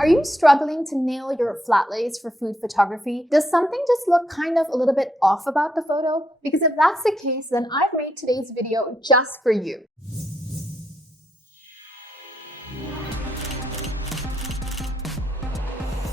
Are you struggling to nail your flat lays for food photography? Does something just look kind of a little bit off about the photo? Because if that's the case, then I've made today's video just for you.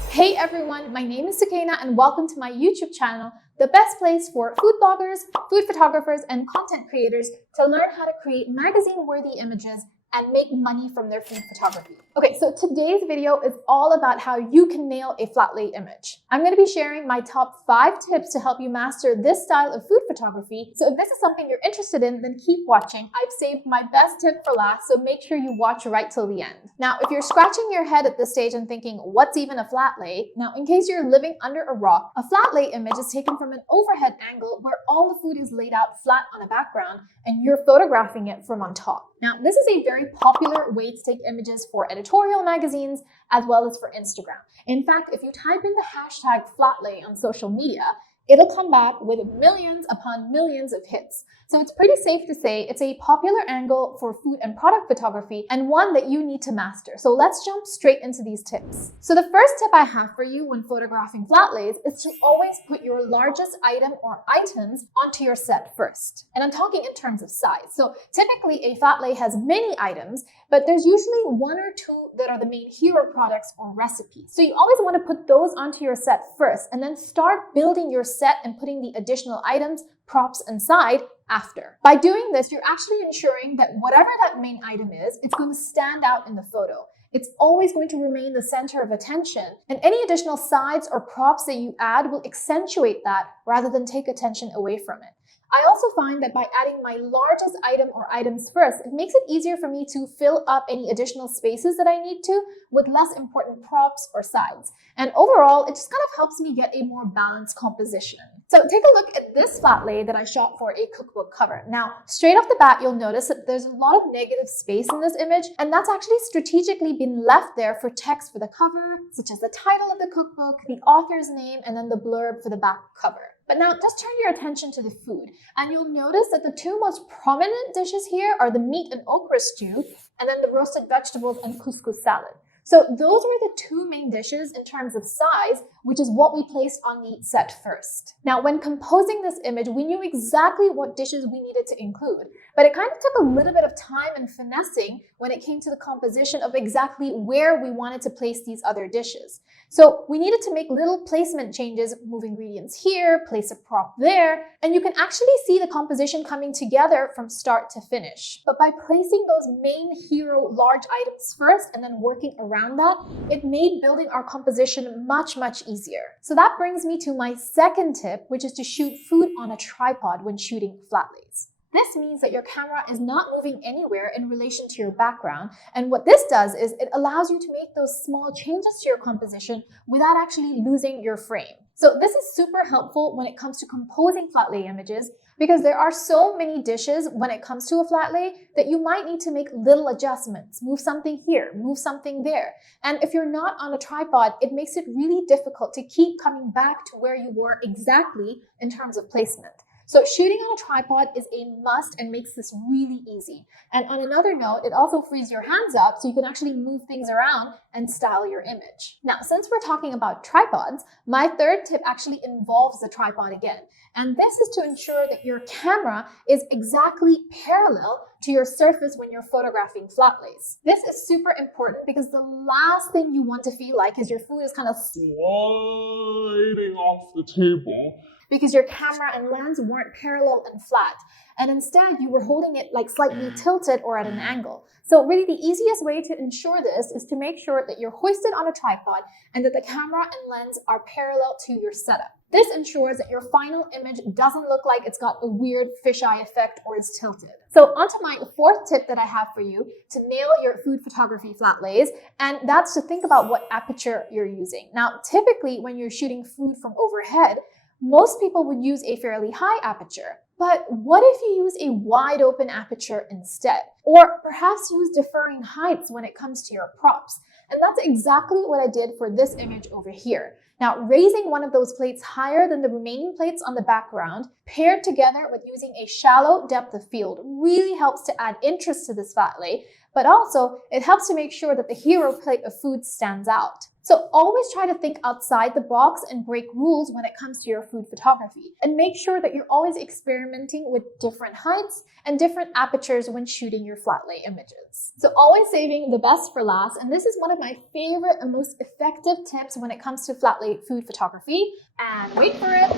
Hey everyone, my name is Sukaina and welcome to my YouTube channel, the best place for food bloggers, food photographers, and content creators to learn how to create magazine-worthy images and make money from their food photography. Okay, so today's video is all about how you can nail a flat lay image. I'm going to be sharing my top 5 tips to help you master this style of food photography. So if this is something you're interested in, then keep watching. I've saved my best tip for last, so make sure you watch right till the end. Now, if you're scratching your head at this stage and thinking, what's even a flat lay? Now, in case you're living under a rock, a flat lay image is taken from an overhead angle where all the food is laid out flat on a background and you're photographing it from on top. Now, this is a very popular way to take images for editorial magazines as well as for Instagram. In fact, if you type in the hashtag flatlay on social media, it'll come back with millions upon millions of hits. So it's pretty safe to say it's a popular angle for food and product photography and one that you need to master. So let's jump straight into these tips. So the first tip I have for you when photographing flat lays is to always put your largest item or items onto your set first. And I'm talking in terms of size. So typically a flat lay has many items, but there's usually 1 or 2 that are the main hero products or recipes. So you always want to put those onto your set first and then start building your set and putting the additional items, props inside after. By doing this, you're actually ensuring that whatever that main item is, it's going to stand out in the photo. It's always going to remain the center of attention, and any additional sides or props that you add will accentuate that rather than take attention away from it. I also find that by adding my largest item or items first, it makes it easier for me to fill up any additional spaces that I need to with less important props or sides. And overall, it just kind of helps me get a more balanced composition. So take a look at this flat lay that I shot for a cookbook cover. Now, straight off the bat, you'll notice that there's a lot of negative space in this image, and that's actually strategically been left there for text for the cover, such as the title of the cookbook, the author's name, and then the blurb for the back cover. But now just turn your attention to the food, and you'll notice that the 2 most prominent dishes here are the meat and okra stew, and then the roasted vegetables and couscous salad. So those were the 2 main dishes in terms of size, which is what we placed on the set first. Now, when composing this image, we knew exactly what dishes we needed to include, but it kind of took a little bit of time and finessing when it came to the composition of exactly where we wanted to place these other dishes. So we needed to make little placement changes, move ingredients here, place a prop there, and you can actually see the composition coming together from start to finish. But by placing those main hero large items first and then working around that, it made building our composition much easier. So that brings me to my second tip, which is to shoot food on a tripod when shooting flat lays. This means that your camera is not moving anywhere in relation to your background, and what this does is it allows you to make those small changes to your composition without actually losing your frame. So this is super helpful when it comes to composing flat lay images, because there are so many dishes when it comes to a flat lay that you might need to make little adjustments, move something here, move something there. And if you're not on a tripod, it makes it really difficult to keep coming back to where you were exactly in terms of placement. So shooting on a tripod is a must and makes this really easy. And on another note, it also frees your hands up so you can actually move things around and style your image. Now, since we're talking about tripods, my third tip actually involves the tripod again. And this is to ensure that your camera is exactly parallel to your surface when you're photographing flat lays. This is super important because the last thing you want to feel like is your food is kind of sliding off the table because your camera and lens weren't parallel and flat. And instead, you were holding it like slightly tilted or at an angle. So really the easiest way to ensure this is to make sure that you're hoisted on a tripod and that the camera and lens are parallel to your setup. This ensures that your final image doesn't look like it's got a weird fisheye effect or is tilted. So onto my 4th tip that I have for you to nail your food photography flat lays, and that's to think about what aperture you're using. Now, typically when you're shooting food from overhead, most people would use a fairly high aperture. But what if you use a wide open aperture instead? Or perhaps use differing heights when it comes to your props. And that's exactly what I did for this image over here. Now, raising one of those plates higher than the remaining plates on the background, paired together with using a shallow depth of field, really helps to add interest to this flat lay, but also it helps to make sure that the hero plate of food stands out. So always try to think outside the box and break rules when it comes to your food photography. And make sure that you're always experimenting with different heights and different apertures when shooting your flat lay images. So always saving the best for last. And this is one of my favorite and most effective tips when it comes to flat lay food photography. And wait for it.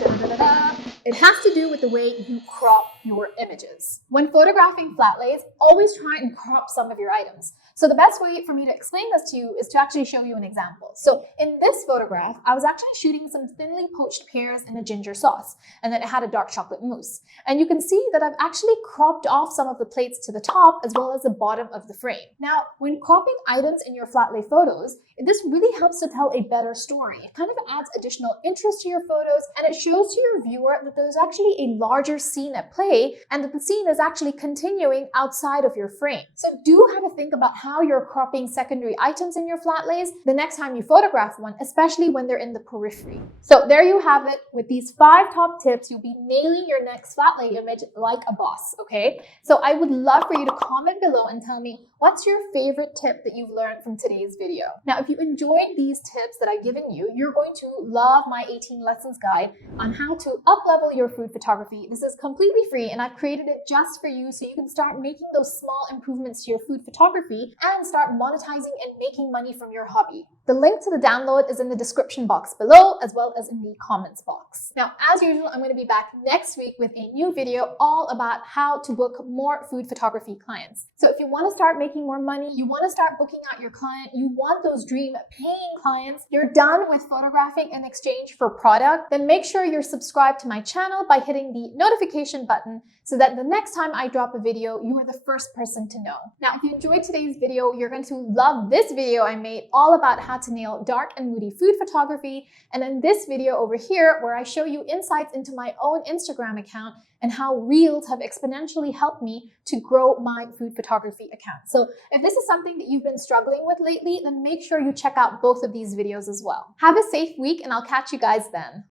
It has to do with the way you crop your images. When photographing flat lays, always try and crop some of your items. So the best way for me to explain this to you is to actually show you an example. So in this photograph, I was actually shooting some thinly poached pears in a ginger sauce, and then it had a dark chocolate mousse. And you can see that I've actually cropped off some of the plates to the top as well as the bottom of the frame. Now, when cropping items in your flat lay photos, this really helps to tell a better story. It kind of adds additional interest to your photos, and it shows to your viewer that there's actually a larger scene at play and that the scene is actually continuing outside of your frame. So do have a think about how you're cropping secondary items in your flat lays the next time you photograph one, especially when they're in the periphery. So there you have it. With these 5 top tips, you'll be nailing your next flat lay image like a boss, okay? So I would love for you to comment below and tell me what's your favorite tip that you've learned from today's video. Now, if you enjoyed these tips that I've given you, you're going to love my 18 lessons guide on how to up-level your food photography. This is completely free, and I've created it just for you so you can start making those small improvements to your food photography and start monetizing and making money from your hobby. The link to the download is in the description box below, as well as in the comments box. Now, as usual, I'm going to be back next week with a new video all about how to book more food photography clients. So if you want to start making more money, you want to start booking out your client, you want those dream paying clients, you're done with photographing in exchange for product, then make sure you're subscribed to my channel by hitting the notification button so that the next time I drop a video, you are the first person to know. Now, if you enjoyed today's video, you're going to love this video I made all about how to nail dark and moody food photography. And then this video over here where I show you insights into my own Instagram account and how Reels have exponentially helped me to grow my food photography account. So if this is something that you've been struggling with lately, then make sure you check out both of these videos as well. Have a safe week, and I'll catch you guys then.